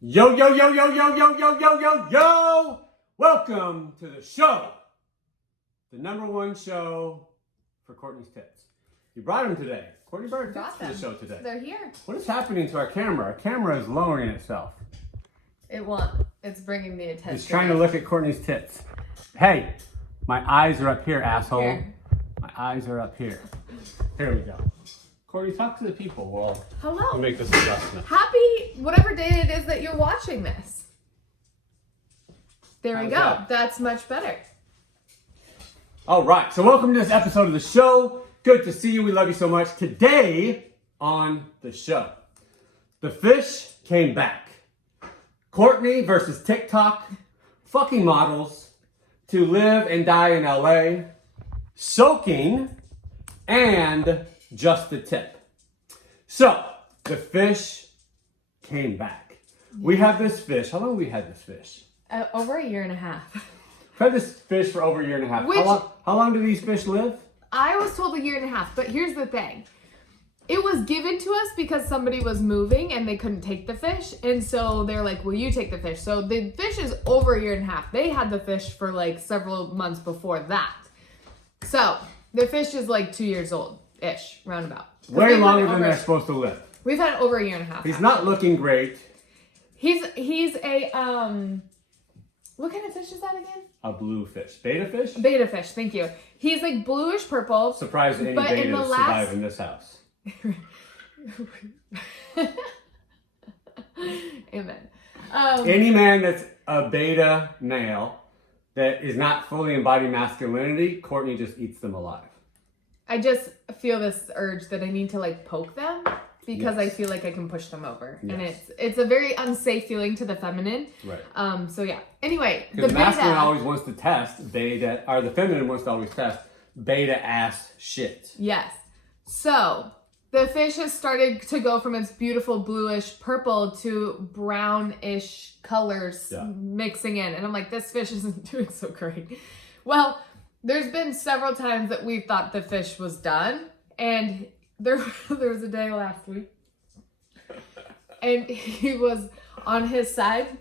Yo, yo, yo, yo, yo, yo, yo, yo, yo, yo! Welcome to the show. The #1 show for Courtney's tits. You brought them today. Courtney brought her tits to the show today. They're here. What is happening to our camera? Our camera is lowering itself. It won't. It's bringing the attention. It's trying to look at Courtney's tits. Hey, my eyes are up here, asshole. Here. My eyes are up here. Here we go. Courtney, talk to the people while Hello. we make this adjustment. Happy whatever day it is that you're watching this. There we go. That? That's much better. All right, so welcome to this episode of the show. Good to see you. We love you so much. Today on the show, the fish came back. Courtney versus TikTok, fucking models to live and die in LA, soaking, and just the tip. So, the fish came back. We have this fish. How long have we had this fish? Over a year and a half. We've had this fish for over a year and a half. How long do these fish live? I was told a year and a half, but here's the thing. It was given to us because somebody was moving and they couldn't take the fish. And so they're like, will you take the fish? So the fish is over a year and a half. They had the fish for like several months before that. So the fish is like 2 years old-ish, roundabout. Way longer than they're supposed to live. We've had it over a year and a half. He's not looking great. He's a, what kind of fish is that again? A blue fish. Beta fish? Beta fish, thank you. He's like bluish purple. Surprised that any but in the betas survive in this house. Amen. Any man that's a beta male that is not fully embodied masculinity, Courtney just eats them alive. I just feel this urge that I need to like poke them because Yes. I feel like I can push them over. Yes. And it's a very unsafe feeling to the feminine. Right. So yeah. Anyway, Because the masculine always wants to test beta, or the feminine wants to always test beta ass shit. Yes. So the fish has started to go from its beautiful bluish purple to brownish colors mixing in. And I'm like, this fish isn't doing so great. Well, there's been several times that we thought the fish was done. And there was a day last week. And he was on his side.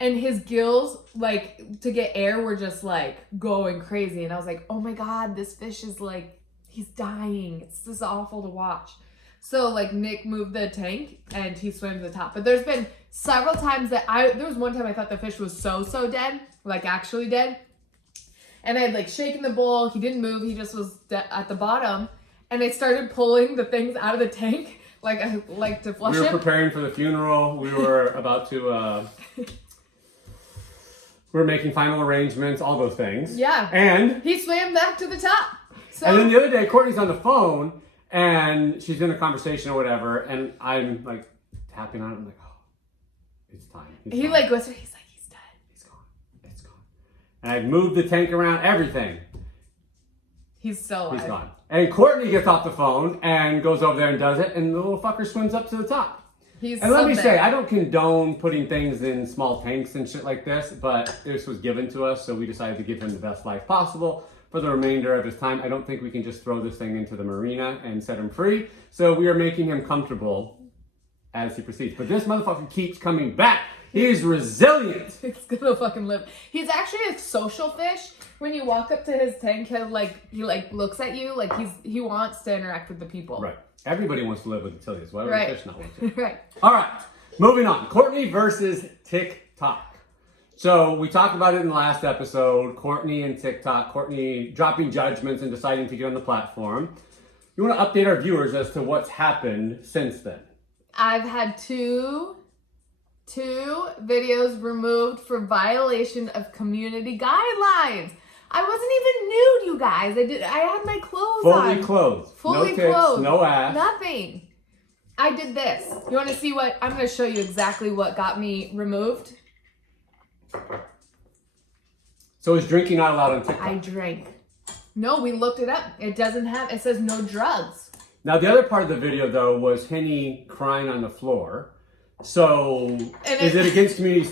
And his gills, like, to get air were just, like, going crazy. And I was like, oh my God, this fish is, like, he's dying. It's just awful to watch. So, like, Nick moved the tank and he swam to the top. But there's been several times that there was one time I thought the fish was so dead, like, actually dead. And I had, like, shaken the bowl. He didn't move. He just was at the bottom. And I started pulling the things out of the tank, like, I like to flush We were him. preparing for the funeral. We were about to... We're making final arrangements, all those things. Yeah. And he swam back to the top. So, and then the other day, Courtney's on the phone and she's in a conversation or whatever, and I'm like tapping on it. I'm like, oh, it's time. he like whispered, he's like, he's dead. He's gone. It's gone. And I moved the tank around, everything. He's still alive. He's gone. And Courtney gets off the phone and goes over there and does it, and the little fucker swims up to the top. And let me say, I don't condone putting things in small tanks and shit like this, but this was given to us, so we decided to give him the best life possible for the remainder of his time. I don't think we can just throw this thing into the marina and set him free, so we are making him comfortable as he proceeds. But this motherfucker keeps coming back. He is resilient. He's gonna fucking live. He's actually a social fish. When you walk up to his tank, he looks at you like he wants to interact with the people. Right. Everybody wants to live with the Tillies. Why would the fish not want to? Right. All right. Moving on. Courtney versus TikTok. So we talked about it in the last episode. Courtney and TikTok. Courtney dropping judgments and deciding to get on the platform. You want to update our viewers as to what's happened since then? I've had two videos removed for violation of community guidelines. I wasn't even nude, you guys. I had my clothes on. Fully clothed. Fully no tits, clothed. no ass. Nothing. I did this. You want to see what? I'm going to show you exactly what got me removed. So is drinking not allowed on TikTok? I drank. No, we looked it up. It says no drugs. Now the other part of the video though was Henny crying on the floor. So is it against community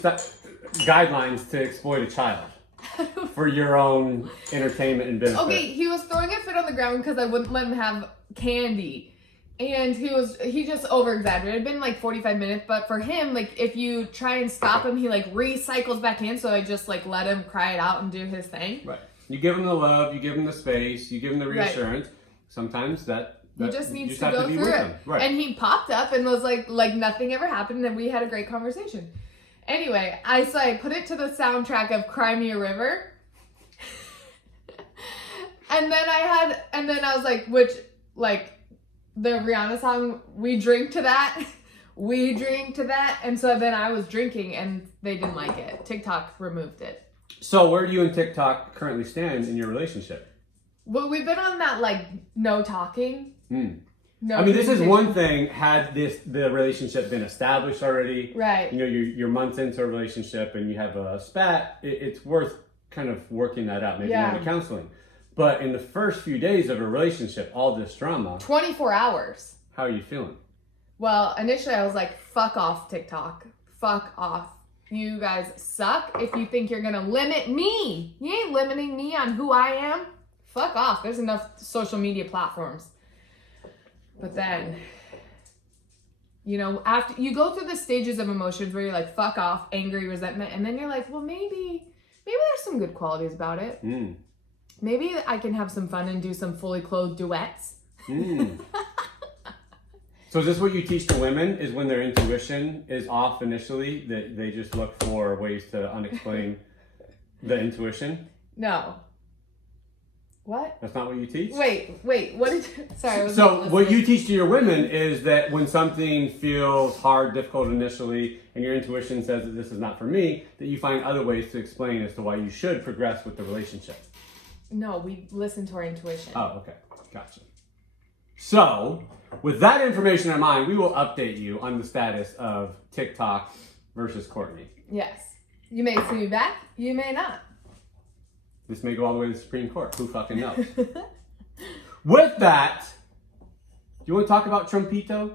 guidelines to exploit a child? For your own entertainment and benefit. Okay, he was throwing a fit on the ground because I wouldn't let him have candy. And he just over exaggerated. It had been like 45 minutes, but for him, like if you try and stop him, he like recycles back in. So I just like let him cry it out and do his thing. Right. You give him the love, you give him the space, you give him the reassurance. Right. Sometimes that he just needs to go through it. Right. And he popped up and was like nothing ever happened, and we had a great conversation. Anyway, I put it to the soundtrack of Cry Me a River. and then I was like, which like the Rihanna song, we drink to that. We drink to that. And so then I was drinking and they didn't like it. TikTok removed it. So where do you and TikTok currently stand in your relationship? Well, we've been on that like no talking. No. I mean, this is one thing. Had the relationship been established already, right? You know, you're months into a relationship and you have a spat. It's worth kind of working that out, maybe into counseling. But in the first few days of a relationship, all this drama. 24 hours. How are you feeling? Well, initially I was like, fuck off, TikTok. Fuck off. You guys suck. If you think you're going to limit me, you ain't limiting me on who I am. Fuck off. There's enough social media platforms. But then, you know, after you go through the stages of emotions where you're like, fuck off, angry, resentment. And then you're like, well, maybe there's some good qualities about it. Maybe I can have some fun and do some fully clothed duets. So is this what you teach to women, is when their intuition is off initially, that they just look for ways to unexplain the intuition? No. What? That's not what you teach? Wait, what did you... Sorry, So what you teach to your women is that when something feels hard, difficult initially, and your intuition says that this is not for me, that you find other ways to explain as to why you should progress with the relationship. No, we listen to our intuition. Oh, okay. Gotcha. So, with that information in mind, we will update you on the status of TikTok versus Courtney. Yes. You may see me back, you may not. This may go all the way to the Supreme Court. Who fucking knows? With that, do you want to talk about Trumpito?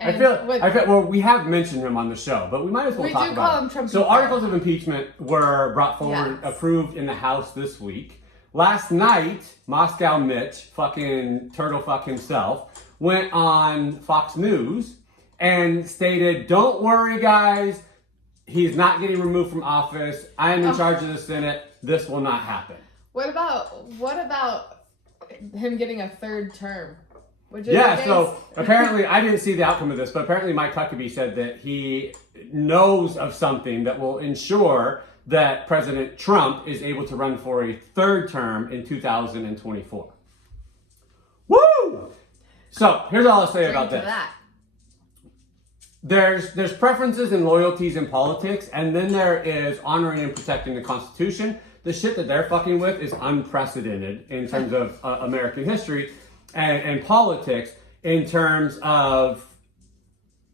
I feel well, we have mentioned him on the show, but we might as well talk about him. Trumpito. So articles of impeachment were brought forward, approved in the House this week. Last night, Moscow Mitch, fucking turtle fuck himself, went on Fox News and stated, "Don't worry, guys. He's not getting removed from office. I am in charge of the Senate. This will not happen." What about him getting a third term? So apparently, I didn't see the outcome of this, but apparently Mike Huckabee said that he knows of something that will ensure that President Trump is able to run for a third term in 2024. Woo! So here's all I'll say about this. There's preferences and loyalties in politics, and then there is honoring and protecting the Constitution. The shit that they're fucking with is unprecedented in terms of American history and politics, in terms of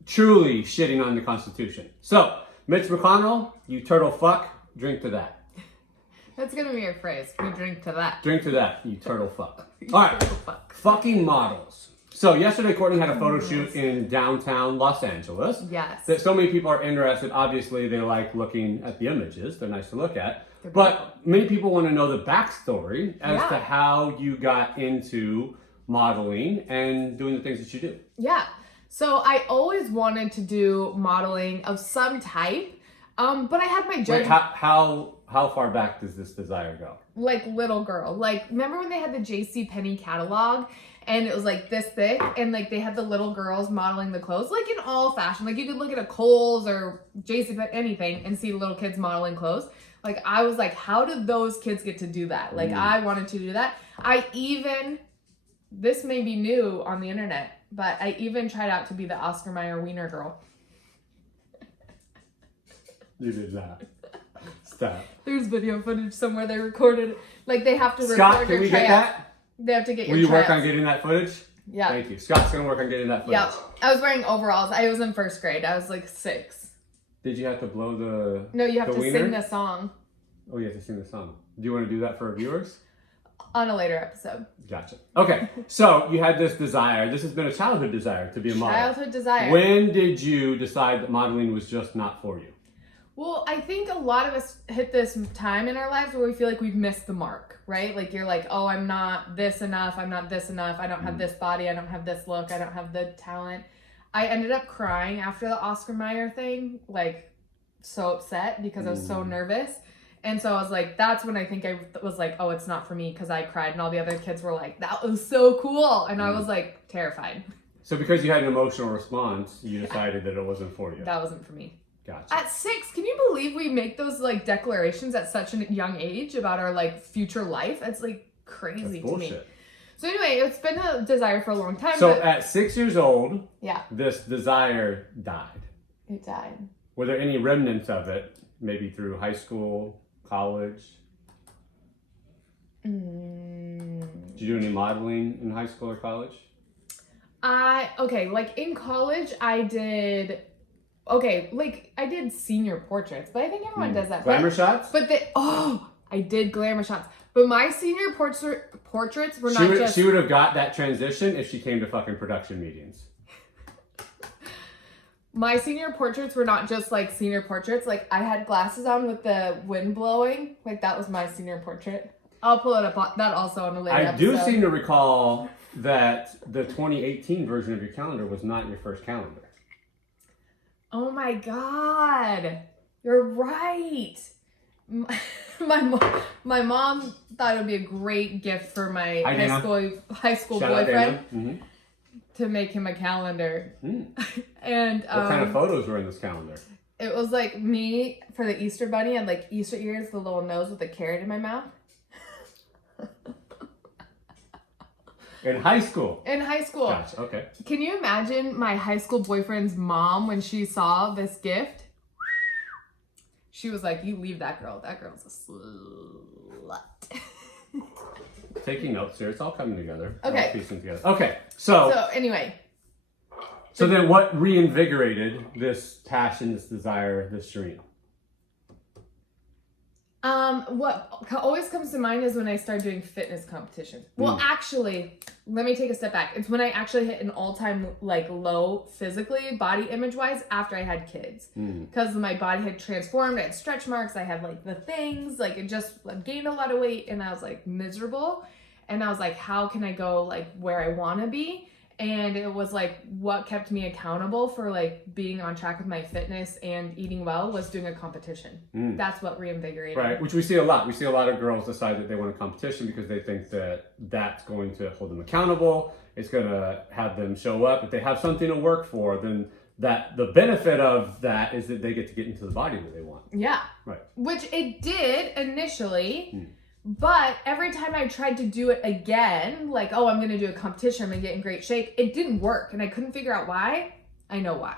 truly shitting on the Constitution. So, Mitch McConnell, you turtle fuck, drink to that. That's gonna be your phrase. You drink to that. Drink to that, you turtle fuck. All right, fucking models. So yesterday, Courtney had a photo shoot in downtown Los Angeles. Yes. That so many people are interested. Obviously, they like looking at the images. They're nice to look at. But many people want to know the backstory as to how you got into modeling and doing the things that you do. Yeah. So I always wanted to do modeling of some type, but I had my judgment. How far back does this desire go? Like little girl. Like, remember when they had the JCPenney catalog? And it was like this thick, and like they had the little girls modeling the clothes, like in all fashion. Like you could look at a Kohl's or JCPenney, anything, and see little kids modeling clothes. Like I was like, how did those kids get to do that? Like I wanted to do that. This may be new on the internet, but I even tried out to be the Oscar Mayer wiener girl. You did not. Stop. There's video footage somewhere they recorded. Like they have to record Scott, can your we tryouts. get that? They have to get your Will you work tryouts. on getting that footage? Yeah. Thank you. Scott's going to work on getting that footage. Yeah. I was wearing overalls. I was in first grade. I was like 6. Did you have to blow the No, you have to wiener? sing the song. Oh, you have to sing the song. Do you want to do that for our viewers? On a later episode. Gotcha. Okay, so you had this desire. This has been a childhood desire to be a model. Childhood desire. When did you decide that modeling was just not for you? Well, I think a lot of us hit this time in our lives where we feel like we've missed the mark, right? Like you're like, oh, I'm not this enough. I'm not this enough. I don't have this body. I don't have this look. I don't have the talent. I ended up crying after the Oscar Mayer thing, like so upset because I was so nervous. And so I was like, that's when I think I was like, oh, it's not for me because I cried. And all the other kids were like, that was so cool. And I was like terrified. So because you had an emotional response, you decided that it wasn't for you. That wasn't for me. Gotcha. At 6, can you believe we make those like declarations at such a young age about our like future life? It's like crazy to me. So anyway, it's been a desire for a long time. So at 6 years old, yeah, this desire died. It died. Were there any remnants of it, maybe through high school, college? Did you do any modeling in high school or college? Okay, like in college I did. Okay, like I did senior portraits, but I think everyone does that. Glamour shots? But I did glamour shots. But my senior portraits were not just... She would have got that transition if she came to fucking production meetings. My senior portraits were not just like senior portraits. Like I had glasses on with the wind blowing. Like that was my senior portrait. I'll pull it up that also on a later episode. I do seem to recall that the 2018 version of your calendar was not your first calendar. Oh my God, you're right. My mom thought it would be a great gift for my high school boyfriend to make him a calendar. And what kind of photos were in this calendar? It was like me for the Easter bunny and like Easter ears, the little nose with a carrot in my mouth. In high school? In high school. Gotcha, okay. Can you imagine my high school boyfriend's mom when she saw this gift? She was like, you leave that girl. That girl's a slut. Taking notes here. It's all coming together. Okay. All piecing together. Okay, so anyway. So then what reinvigorated this passion, this desire, this dream? What always comes to mind is when I started doing fitness competitions. Well, actually, let me take a step back. It's when I actually hit an all-time like low physically, body image-wise, after I had kids. Because my body had transformed. I had stretch marks. I had like the things. Like it just gained a lot of weight, and I was like miserable. And I was like, how can I go like where I want to be? And it was like what kept me accountable for like being on track with my fitness and eating well was doing a competition. That's what reinvigorated. Right, which we see a lot. We see a lot of girls decide that they want a competition because they think that that's going to hold them accountable. It's going to have them show up. If they have something to work for, then that the benefit of that is that they get to get into the body that they want. Yeah. Right. Which it did initially. But every time I tried to do it again, like, oh, I'm going to do a competition, I'm going to get in great shape, it didn't work. And I couldn't figure out why. I know why.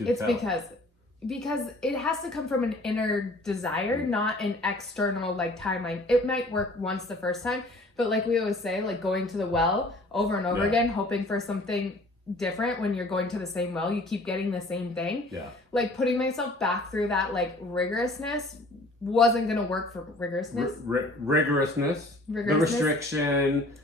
It's because it has to come from an inner desire, not an external, like, timeline. It might work once the first time, but like we always say, like, going to the well over and over again, hoping for something different when you're going to the same well, you keep getting the same thing. Yeah. Like, putting myself back through that, like, rigorousness wasn't gonna work for rigorousness, the restriction,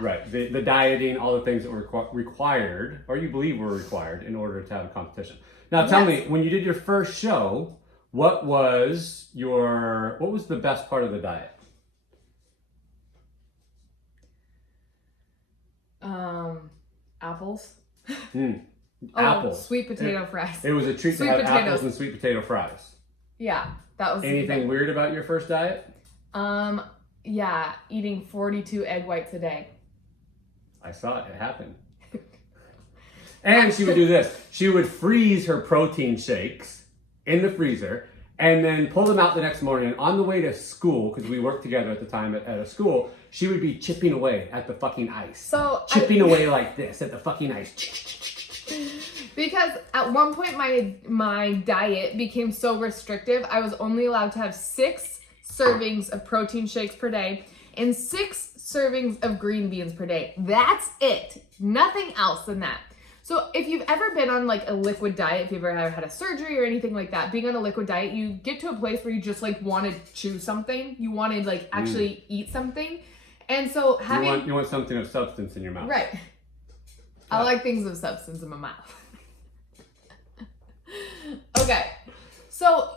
right, the dieting, all the things that were required, or you believe were required in order to have a competition. Now tell me, when you did your first show, what was the best part of the diet? Apples. Apples. Sweet potato fries. It was a treat to have apples and sweet potato fries. Yeah, that was anything weird about your first diet? Yeah, eating 42 egg whites a day. I saw it happen. And she would do this. She would freeze her protein shakes in the freezer and then pull them out the next morning. And on the way to school, because we worked together at the time at a school, she would be chipping away at the fucking ice. Chipping away like this at the fucking ice. Because at one point my diet became so restrictive, I was only allowed to have 6 servings of protein shakes per day and 6 servings of green beans per day. That's it. Nothing else than that. So if you've ever been on like a liquid diet, if you've ever had a surgery or anything like that, being on a liquid diet, you get to a place where you just like want to chew something. You want to like actually eat something. And so you want something of substance in your mouth. Right. I like things of substance in my mouth. Okay. So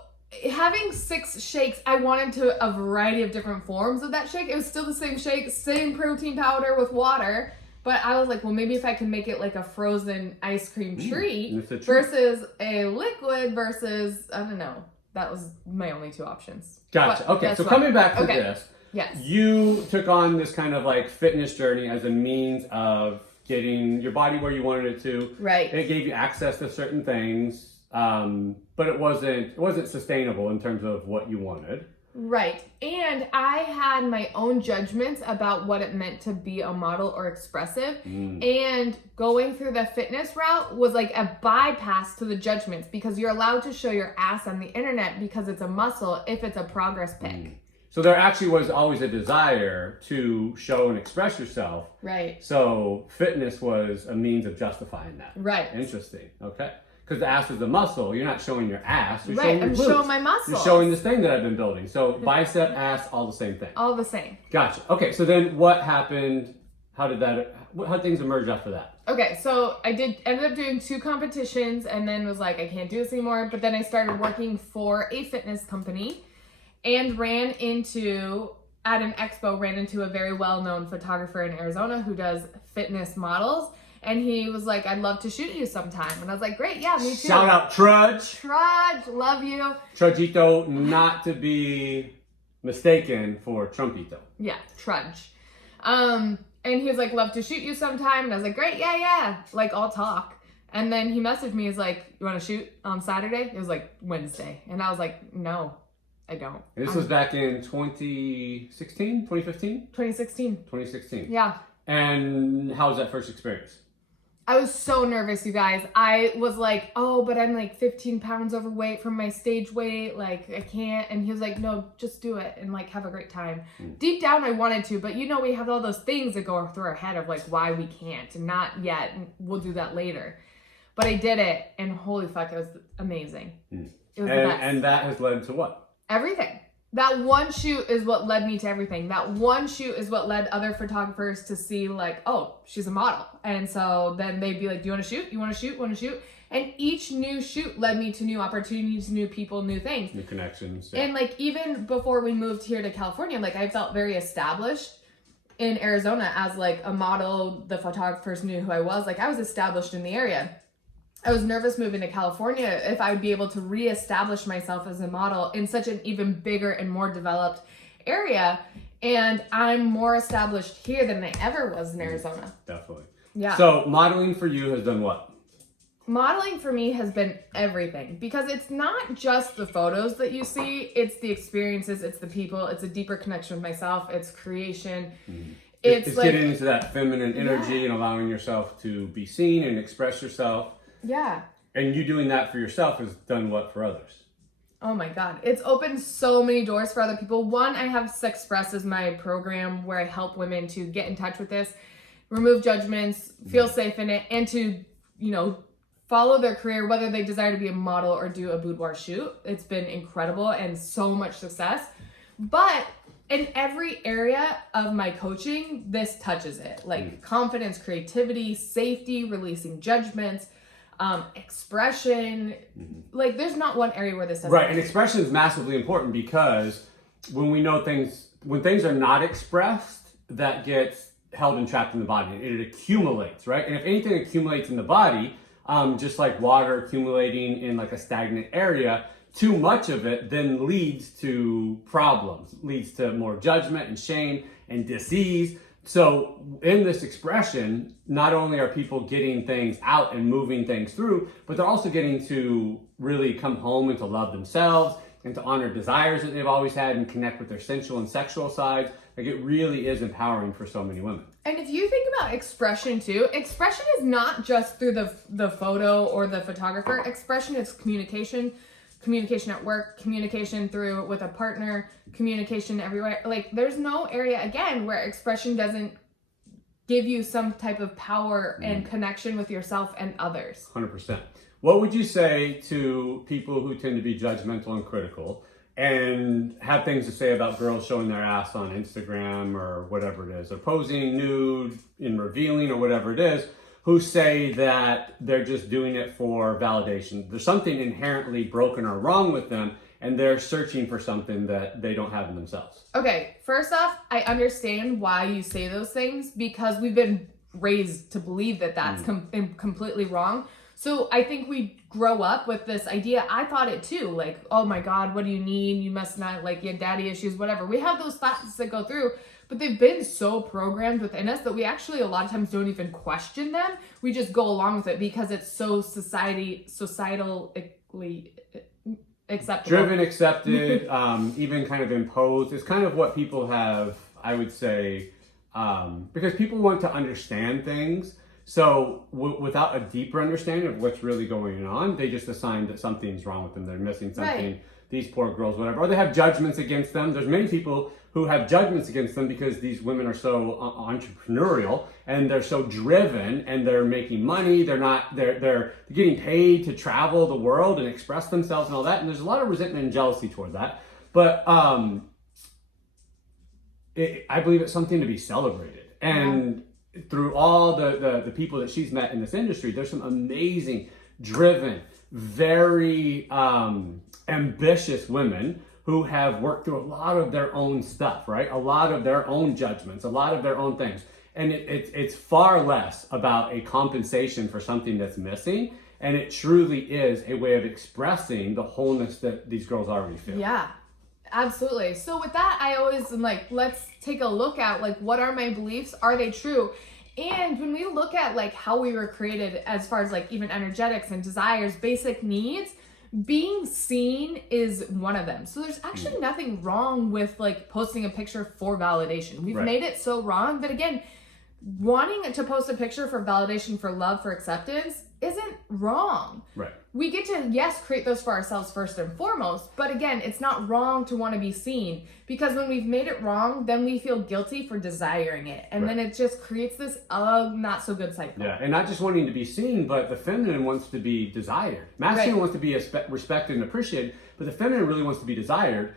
having 6 shakes, I wanted to a variety of different forms of that shake. It was still the same shake, same protein powder with water. But I was like, well, maybe if I can make it like a frozen ice cream treat versus a liquid versus, I don't know. That was my only 2 options. Gotcha. But okay, so coming back to this. Yes. You took on this kind of like fitness journey as a means of getting your body where you wanted it to. Right. It gave you access to certain things, but it wasn't sustainable in terms of what you wanted. Right. And I had my own judgments about what it meant to be a model or expressive. And going through the fitness route was like a bypass to the judgments, because you're allowed to show your ass on the internet because it's a muscle if it's a progress pic. So there actually was always a desire to show and express yourself. Right. So fitness was a means of justifying that. Right. Interesting. Okay. Because the ass is a muscle. You're not showing your ass. You're right. showing your I'm glutes. showing my muscles. You're showing this thing that I've been building. So bicep, ass, all the same thing. All the same. Gotcha. Okay. So then what happened? How did things emerge after that? Okay. So I ended up doing 2 competitions and then was like, I can't do this anymore. But then I started working for a fitness company and at an expo, ran into a very well-known photographer in Arizona who does fitness models. And he was like, I'd love to shoot you sometime. And I was like, great, yeah, me too. Shout out Trudge. Trudge, love you. Trumpito, not to be mistaken for Trumpito. Yeah, Trudge. And he was like, love to shoot you sometime. And I was like, great, yeah. Like, I'll talk. And then he messaged me, he's like, you want to shoot on Saturday? It was like Wednesday. And I was like, no, I don't. And this was back in 2016, 2015? 2016. 2016. Yeah. And how was that first experience? I was so nervous, you guys. I was like, oh, but I'm like 15 pounds overweight from my stage weight. Like, I can't. And he was like, no, just do it and like have a great time. Deep down, I wanted to, but we have all those things that go through our head of like why we can't, and not yet. And we'll do that later. But I did it, and holy fuck, it was amazing. It was the best. And that has led to what? Everything. That one shoot is what led me to everything. That one shoot is what led other photographers to see like, oh, she's a model. And so then they'd be like, do you want to shoot? You want to shoot? Want to shoot? And each new shoot led me to new opportunities, new people, new things. New connections. Yeah. And like, even before we moved here to California, like I felt very established in Arizona as like a model. The photographers knew who I was. Like I was established in the area. I was nervous moving to California if I would be able to reestablish myself as a model in such an even bigger and more developed area. And I'm more established here than I ever was in Arizona. Definitely. Yeah. So modeling for you has done what? Modeling for me has been everything, because it's not just the photos that you see, it's the experiences, it's the people, it's a deeper connection with myself, it's creation. It's like, getting into that feminine energy and allowing yourself to be seen and express yourself. Yeah. And you doing that for yourself has done what for others? Oh my God. It's opened so many doors for other people. One, I have Sexpress as my program where I help women to get in touch with this, remove judgments, feel safe in it, and to, follow their career, whether they desire to be a model or do a boudoir shoot. It's been incredible and so much success. But in every area of my coaching, this touches it. Like confidence, creativity, safety, releasing judgments, expression. Like there's not one area where this doesn't. Right, and expression is massively important, because when things are not expressed, that gets held and trapped in the body. It accumulates, right? And if anything accumulates in the body, just like water accumulating in like a stagnant area, too much of it then leads to problems, leads to more judgment and shame and disease. So in this expression, not only are people getting things out and moving things through, but they're also getting to really come home and to love themselves and to honor desires that they've always had and connect with their sensual and sexual sides. Like it really is empowering for so many women. And if you think about expression too, expression is not just through the photo or the photographer. Expression is communication at work, communication with a partner, communication everywhere. Like there's no area, again, where expression doesn't give you some type of power and connection with yourself and others. 100%. What would you say to people who tend to be judgmental and critical and have things to say about girls showing their ass on Instagram or whatever it is, or posing nude and revealing or whatever it is, who say that they're just doing it for validation. There's something inherently broken or wrong with them, and they're searching for something that they don't have in themselves. Okay, first off, I understand why you say those things because we've been raised to believe that that's completely wrong. So I think we grow up with this idea. I thought it too, like, oh my God, what do you need? You must not, like, you have daddy issues, whatever. We have those thoughts that go through, but they've been so programmed within us that we actually a lot of times don't even question them. We just go along with it because it's so societally acceptable. Driven, accepted, even kind of imposed. It's kind of what people have, I would say, because people want to understand things. So without a deeper understanding of what's really going on, they just assign that something's wrong with them. They're missing something. Right. These poor girls, whatever. Or they have judgments against them. There's many people who have judgments against them because these women are so entrepreneurial and they're so driven and they're making money. They're getting paid to travel the world and express themselves and all that. And there's a lot of resentment and jealousy toward that. But I believe it's something to be celebrated. And through all the people that she's met in this industry, there's some amazing, driven, very ambitious women who have worked through a lot of their own stuff, right? A lot of their own judgments, a lot of their own things. And it's far less about a compensation for something that's missing. And it truly is a way of expressing the wholeness that these girls already feel. Yeah, absolutely. So with that, I always am like, let's take a look at like, what are my beliefs? Are they true? And when we look at like how we were created as far as like even energetics and desires, basic needs, being seen is one of them. So there's actually nothing wrong with like posting a picture for validation. We've made it so wrong. But again, wanting to post a picture for validation, for love, for acceptance isn't wrong. Right. We get to, yes, create those for ourselves first and foremost, but again, it's not wrong to want to be seen, because when we've made it wrong, then we feel guilty for desiring it. And then it just creates this not so good cycle. Yeah, and not just wanting to be seen, but the feminine wants to be desired. Masculine wants to be respected and appreciated, but the feminine really wants to be desired.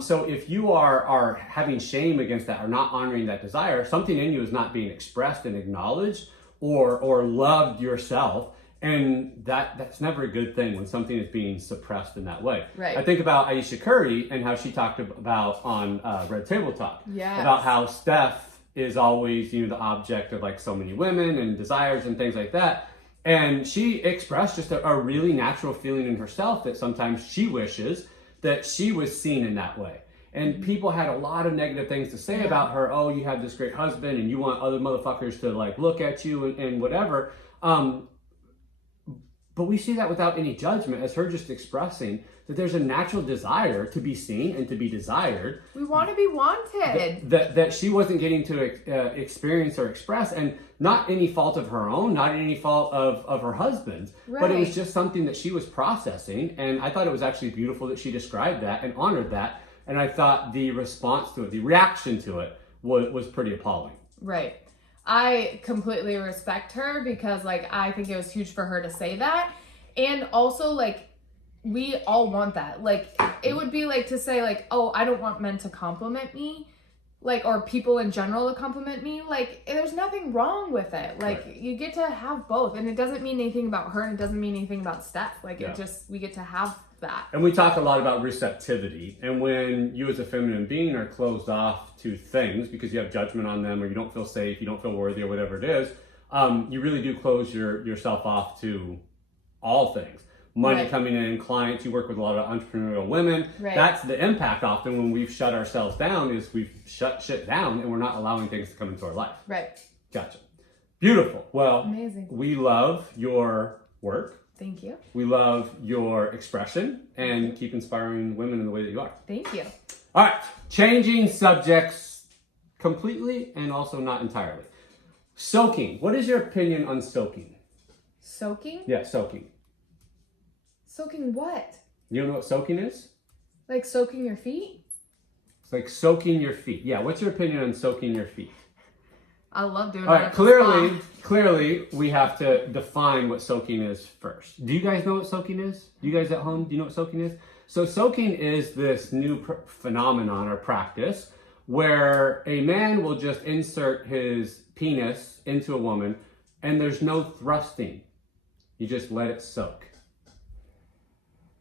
So if you are having shame against that or not honoring that desire, something in you is not being expressed and acknowledged or loved yourself. And that's never a good thing when something is being suppressed in that way. Right. I think about Aisha Curry and how she talked about on Red Table Talk about how Steph is always, the object of like so many women and desires and things like that. And she expressed just a really natural feeling in herself that sometimes she wishes that she was seen in that way. And people had a lot of negative things to say about her. Oh, you have this great husband and you want other motherfuckers to like look at you and whatever. But we see that without any judgment, as her just expressing that there's a natural desire to be seen and to be desired. We want to be wanted. That she wasn't getting to experience or express, and not any fault of her own, not any fault of her husband's, but it was just something that she was processing. And I thought it was actually beautiful that she described that and honored that. And I thought the response to it, the reaction to it was pretty appalling. Right. I completely respect her because like I think it was huge for her to say that. And also like we all want that. Like it would be like to say like, oh, I don't want men to compliment me, like, or people in general to compliment me. Like there's nothing wrong with it. Like you get to have both, and it doesn't mean anything about her and it doesn't mean anything about Steph. Like it just, we get to have that. And we talk a lot about receptivity, and when you as a feminine being are closed off to things because you have judgment on them, or you don't feel safe, you don't feel worthy, or whatever it is, you really do close yourself off to all things. Money coming in, clients, you work with a lot of entrepreneurial women. That's the impact often when we've shut ourselves down, is we've shut shit down and we're not allowing things to come into our life. Gotcha. Beautiful. Well, amazing. We love your work. Thank you. We love your expression, and keep inspiring women in the way that you are. Thank you. All right, changing subjects completely and also not entirely. Soaking. What is your opinion on soaking? Soaking? Yeah, soaking. Soaking what? You don't know what soaking is? Like soaking your feet? It's like soaking your feet. Yeah, what's your opinion on soaking your feet? I love doing All right, clearly, we have to define what soaking is first. Do you guys know what soaking is? Do you guys at home, do you know what soaking is? So soaking is this new phenomenon or practice where a man will just insert his penis into a woman and there's no thrusting. You just let it soak.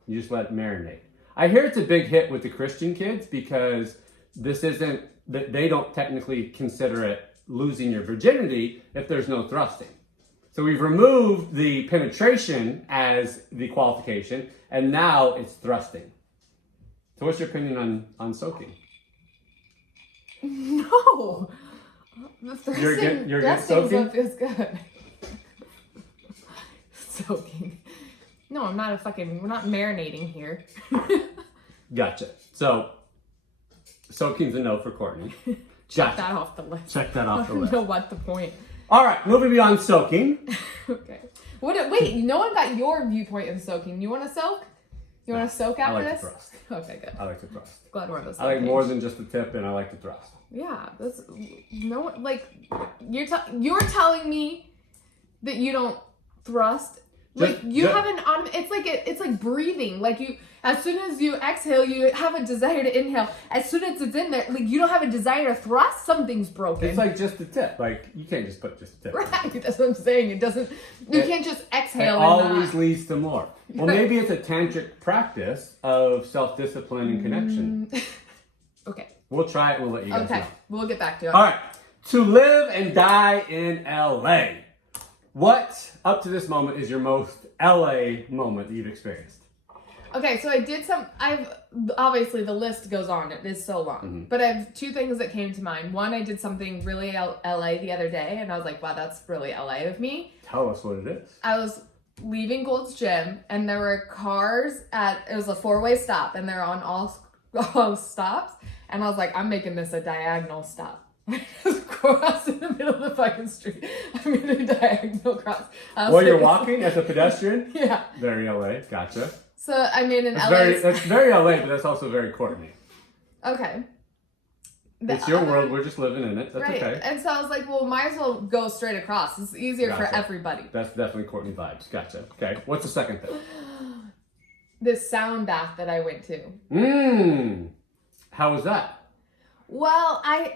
You just let it marinate. I hear it's a big hit with the Christian kids because this isn't, they don't technically consider it losing your virginity if there's no thrusting. So we've removed the penetration as the qualification, and now it's thrusting. So what's your opinion on soaking? No. The thrusting, you're against soaking? Feels good. Soaking. No, I'm not we're not marinating here. Gotcha. So, soaking's a no for Courtney. Check that off the list. Check that off the list. I don't know what the point. All right, moving beyond soaking. Okay. Wait, no one got your viewpoint of soaking. You want to soak? You want to soak after this? I like to thrust. Okay, good. I like to thrust. Glad we're on the same I like page. more than just the tip, and I like to thrust. Yeah, that's you're telling me that you don't thrust. You have an it's like breathing. Like as soon as you exhale, you have a desire to inhale. As soon as it's in there, like you don't have a desire to thrust. Something's broken. It's like just the tip. Like you can't just put just the tip. Right. That's what I'm saying. It doesn't. You can't just exhale. It always leads to more. Well, maybe it's a tantric practice of self-discipline and connection. Okay. We'll try it. We'll let you guys know. Okay. We'll get back to it. All right. To live and die in LA. What, up to this moment, is your most LA moment that you've experienced? Okay, so obviously the list goes on. It is so long. Mm-hmm. But I have two things that came to mind. One, I did something really LA the other day, and I was like, wow, that's really LA of me. Tell us what it is. I was leaving Gold's Gym, and there were cars it was a 4-way stop, and they're on all stops. And I was like, I'm making this a diagonal stop. Just cross in the middle of the fucking street. I made a diagonal cross. While you're walking as a pedestrian? Yeah. Very LA. Gotcha. So I made an LA. That's very LA, but that's also very Courtney. Okay. It's your world. We're just living in it. That's right. okay. And so I was like, well, might as well go straight across. It's easier for everybody. That's definitely Courtney vibes. Gotcha. Okay. What's the second thing? This sound bath that I went to. How was that? Well, I've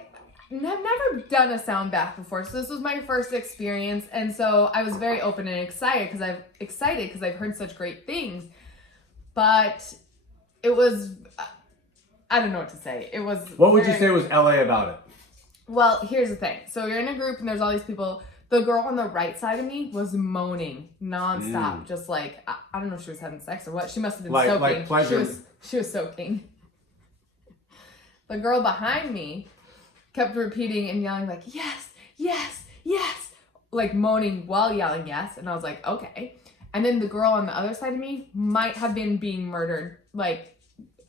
never done a sound bath before, so this was my first experience, and so I was very open and excited because I've heard such great things. But it was, I don't know what to say. It was. What would you say was LA about it? Well, here's the thing. So you're in a group and there's all these people. The girl on the right side of me was moaning nonstop, just like I don't know if she was having sex or what. She must have been soaking. Like pleasure. She was soaking. The girl behind me kept repeating and yelling like, yes, yes, yes, like moaning while yelling yes. And I was like, okay. And then the girl on the other side of me might have been being murdered. Like,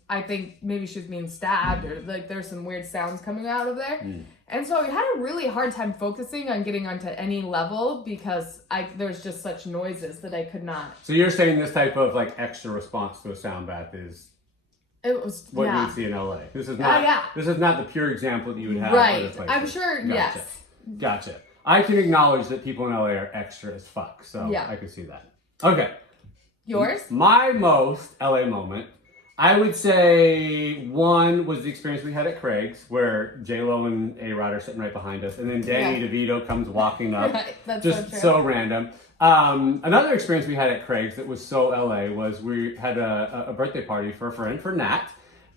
I think maybe she was being stabbed or like there's some weird sounds coming out of there. And so I had a really hard time focusing on getting onto any level because there's just such noises that I could not. So you're saying this type of like extra response to a sound bath is it was what you would see in LA. This is not this is not the pure example that you would have right. other places. I'm sure, Gotcha. yes. Gotcha. I can acknowledge that people in LA are extra as fuck, so I can see that. Okay. Yours? My most LA moment, I would say one was the experience we had at Craig's where J-Lo and A-Rod are sitting right behind us, and then Danny DeVito comes walking up. Right. That's just so random. Another experience we had at Craig's that was so LA was we had a birthday party for a friend, for Nat,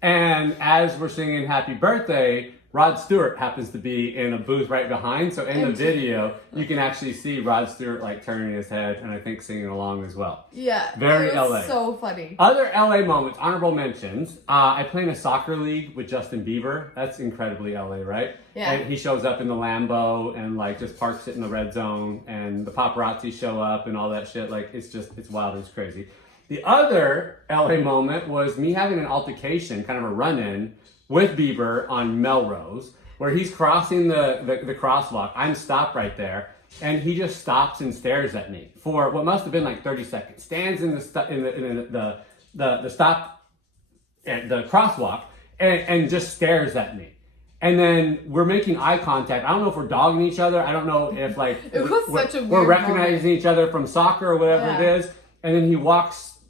and as we're singing Happy Birthday, Rod Stewart happens to be in a booth right behind, so in the video, you can actually see Rod Stewart like turning his head and I think singing along as well. Yeah. Very it was LA. So funny. Other LA moments, honorable mentions. I play in a soccer league with Justin Bieber. That's incredibly LA, right? Yeah. And he shows up in the Lambo and like just parks it in the red zone and the paparazzi show up and all that shit. Like it's wild, it's crazy. The other LA moment was me having an altercation, kind of a run-in with Bieber on Melrose, where he's crossing the crosswalk. I'm stopped right there, and he just stops and stares at me for what must have been like 30 seconds. Stands in the stop at the crosswalk and just stares at me. And then we're making eye contact. I don't know if we're dogging each other. I don't know if like we're recognizing each other from soccer or whatever it is. And then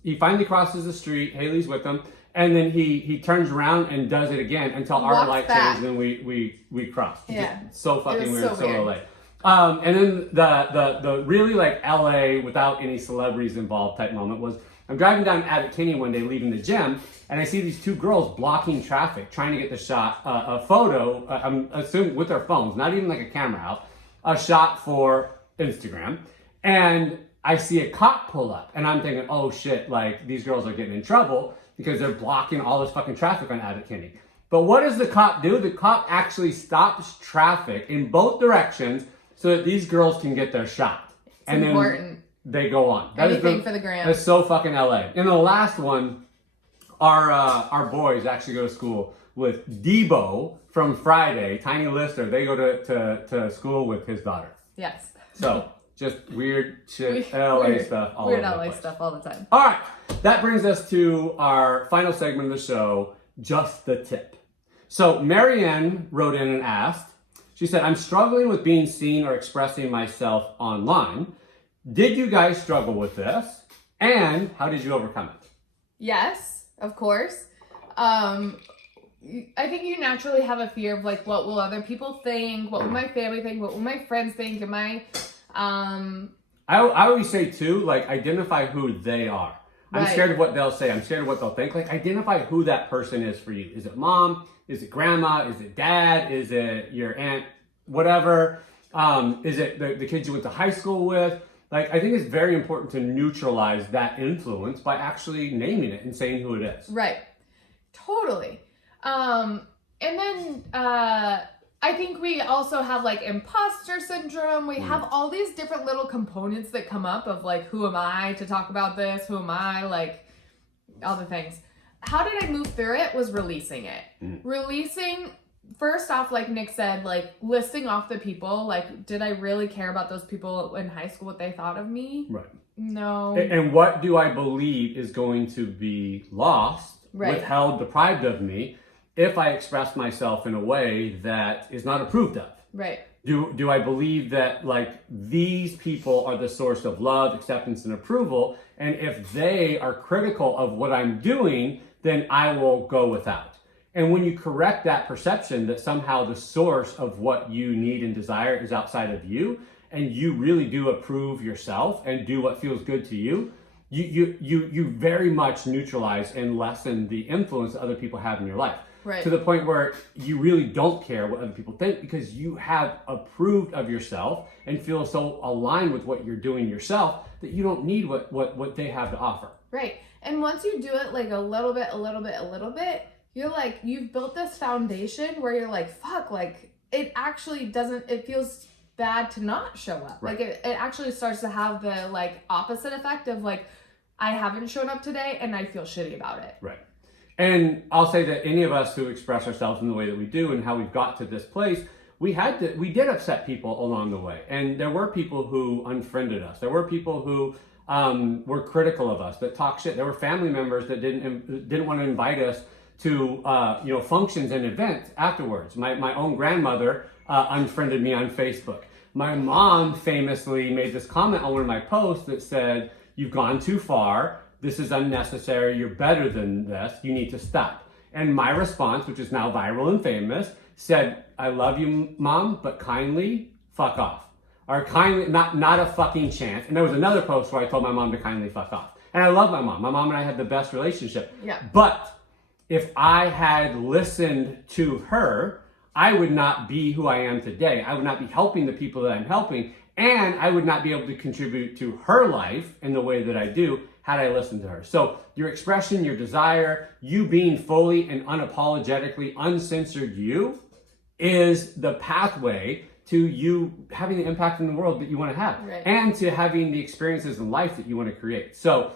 he finally crosses the street. Haley's with him. And then he turns around and does it again until our light changes and then we cross. Yeah. Just so fucking weird, so LA. And then the really like LA without any celebrities involved type moment was I'm driving down Abbot Kinney one day leaving the gym, and I see these two girls blocking traffic, trying to get the shot, a photo, I'm assuming with their phones, not even like a camera out, a shot for Instagram. And I see a cop pull up, and I'm thinking, oh shit, like these girls are getting in trouble because they're blocking all this fucking traffic on Abbot Kinney. But what does the cop do? The cop actually stops traffic in both directions so that these girls can get their shot. It's important. Then they go on. Anything for the gram. That's so fucking LA. And the last one, our boys actually go to school with Debo from Friday, Tiny Lister. They go to school with his daughter. Yes. So just weird shit, LA stuff all weird over the LA place. stuff all the time. All right, that brings us to our final segment of the show, Just the Tip. So Marianne wrote in and asked, she said, I'm struggling with being seen or expressing myself online. Did you guys struggle with this? And how did you overcome it? Yes, of course. I think you naturally have a fear of like, what will other people think? What will my family think? What will my friends think? Am I always say too, like identify who they are. I'm Right. scared of what they'll say. I'm scared of what they'll think. Like identify who that person is for you. Is it mom? Is it grandma? Is it dad? Is it your aunt? Whatever. Is it the kids you went to high school with? Like, I think it's very important to neutralize that influence by actually naming it and saying who it is. Right. Totally. And then I think we also have like imposter syndrome. We have all these different little components that come up of like, who am I to talk about this? Who am I? Like, all the things. How did I move through it was releasing it. Releasing, first off, like Nick said, like listing off the people. Like, did I really care about those people in high school, what they thought of me? Right. No. And what do I believe is going to be lost, Right. withheld, deprived of me if I express myself in a way that is not approved of? Right. Do I believe that like these people are the source of love, acceptance, and approval? And if they are critical of what I'm doing, then I will go without. And when you correct that perception that somehow the source of what you need and desire is outside of you, and you really do approve yourself and do what feels good to you, you very much neutralize and lessen the influence that other people have in your life. Right. To the point where you really don't care what other people think because you have approved of yourself and feel so aligned with what you're doing yourself that you don't need what they have to offer. Right. And once you do it like a little bit, you're like, you've built this foundation where you're like, fuck, like it actually doesn't, it feels bad to not show up. Right. Like it actually starts to have the like opposite effect of like, I haven't shown up today and I feel shitty about it. Right. And I'll say that any of us who express ourselves in the way that we do and how we've got to this place, we did upset people along the way. And there were people who unfriended us. There were people who were critical of us, that talk shit. There were family members that didn't want to invite us to functions and events afterwards. My own grandmother unfriended me on Facebook. My mom famously made this comment on one of my posts that said, "You've gone too far. This is unnecessary. You're better than this. You need to stop." And my response, which is now viral and famous, said, "I love you, Mom, but kindly fuck off." Or kindly, not a fucking chance. And there was another post where I told my mom to kindly fuck off. And I love my mom. My mom and I had the best relationship. Yeah. But if I had listened to her, I would not be who I am today. I would not be helping the people that I'm helping. And I would not be able to contribute to her life in the way that I do had I listened to her. So your expression, your desire, you being fully and unapologetically uncensored you is the pathway to you having the impact in the world that you want to have. Right. And to having the experiences in life that you want to create. So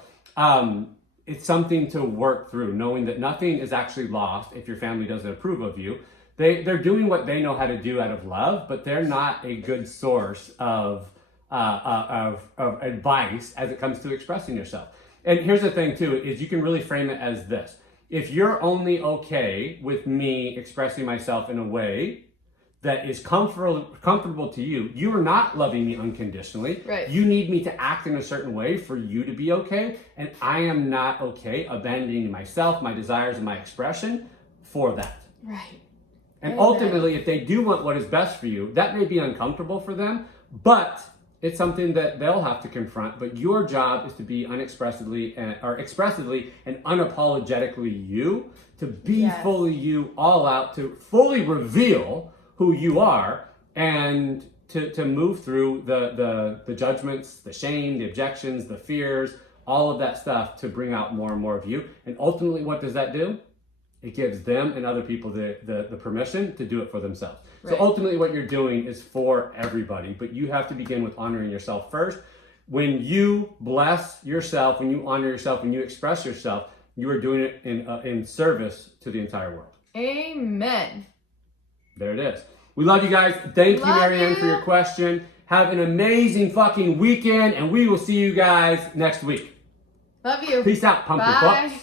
it's something to work through, knowing that nothing is actually lost if your family doesn't approve of you. They're doing what they know how to do out of love, but they're not a good source of advice as it comes to expressing yourself. And here's the thing too, is you can really frame it as this. If you're only with me expressing myself in a way that is comfortable to you, you are not loving me unconditionally. Right. You need me to act in a certain way for you to be okay. And I am not okay abandoning myself, my desires, and my expression for that. Right. And ultimately, if they do want what is best for you, that may be uncomfortable for them, But it's something that they'll have to confront. But your job is to be expressively and unapologetically you, to be fully you, all out, to fully reveal who you are, and to move through the judgments, the shame, the objections, the fears, all of that stuff, to bring out more and more of you. And ultimately, what does that do? It gives them and other people the permission to do it for themselves. Right. So ultimately what you're doing is for everybody, but you have to begin with honoring yourself first. When you bless yourself, when you honor yourself, when you express yourself, you are doing it in service to the entire world. Amen. There it is. We love you guys. Thank you, Marianne, for your question. Have an amazing fucking weekend, and we will see you guys next week. Love you. Peace out, pumpkin. Bye.